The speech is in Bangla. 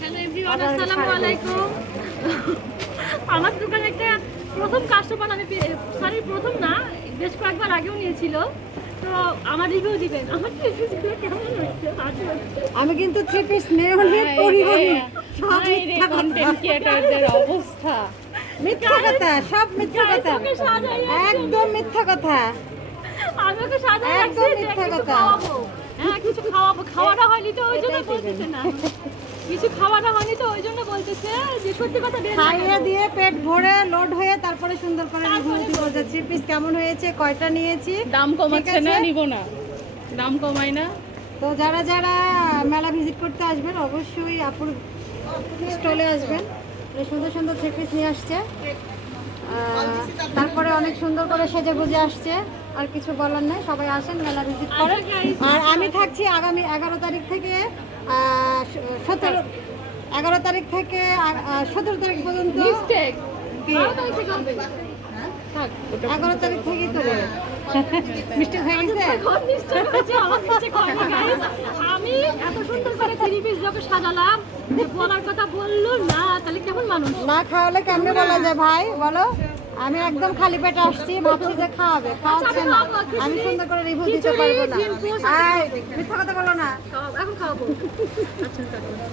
হ্যালো এভরিওয়ান, আসসালামু আলাইকুম। আমার দোকানে একটা প্রথম কাস্টমার আমি সরি প্রথম না, বেশ কয়েকবার আগেও নিয়েছিল। তো আমার রিভিউ দিবেন, আমার থ্রি পিসগুলো কেমন হচ্ছে? আমি কিন্তু থ্রি পিস নেওনি পরিনি। সব মিথ্যা কন্টেন্ট ক্রিয়েটরদের অবস্থা। মিথ্যা কথা, সব মিথ্যা কথা, একদম মিথ্যা কথা। আমি ওকে সাজাই একদম রাখছি যে মিথ্যা কিছু কথা। খাওয়াবো। হ্যাঁ, কিছু খাওয়াবো, খাওয়াটা হয়নি তো ওই জন্য এটাই বলতেছে না। কিছু খাওয়াটা হয়নি তো ওই জন্য বলতেছে যে সত্যি কথা বের খাইয়ে দিয়ে পেট ভরে লোড হয়ে তারপরে সুন্দর করে রিভিউ দিব যে থ্রি পিস কেমন হয়েছে, কয়টা নিয়েছি। দাম কমাচ্ছে ঠিক না, আছে? নিব না। দাম কমাই না। তো যারা যারা মেলা ভিজিট করতে আসবেন অবশ্যই আপুর স্টলে আসবেন। এই সুন্দর সুন্দর থ্রি পিস নিয়ে আসছে। তারপরে অনেক সুন্দর করে সেজে গুজে আসছে। আর কিছু বলার নেই, সবাই আসেন, মেলা ভিজিট করেন। আর আমি থাকছি আগামী 11 তারিখ থেকে 11 তারিখ থেকে 17 তারিখ পর্যন্ত। মিস্টেক। কি? 11 তারিখ থেকেই তো বলে মিস্টেক হয়ে গেছে। এখন মিস্টেক হয়েছে, আমার মিস্টেক হয়নি গাইস। আমি এত সুন্দর করে থ্রি পিস যখন সাজালাম, যে বলার কথা বললো না, তাহলে কেমন মানুষ? না খাওয়ালে কেমনে বলা যায় ভাই বলো? আমি একদম খালি পেটে আসছি, ভাবছি যে খাওয়াবে, খাওয়াচ্ছে না। আমি সুন্দর করে রিভিউ দিতে পারবো না। মিথ্যা কথা বলো না। এখন খাওয়াবো। আচ্ছা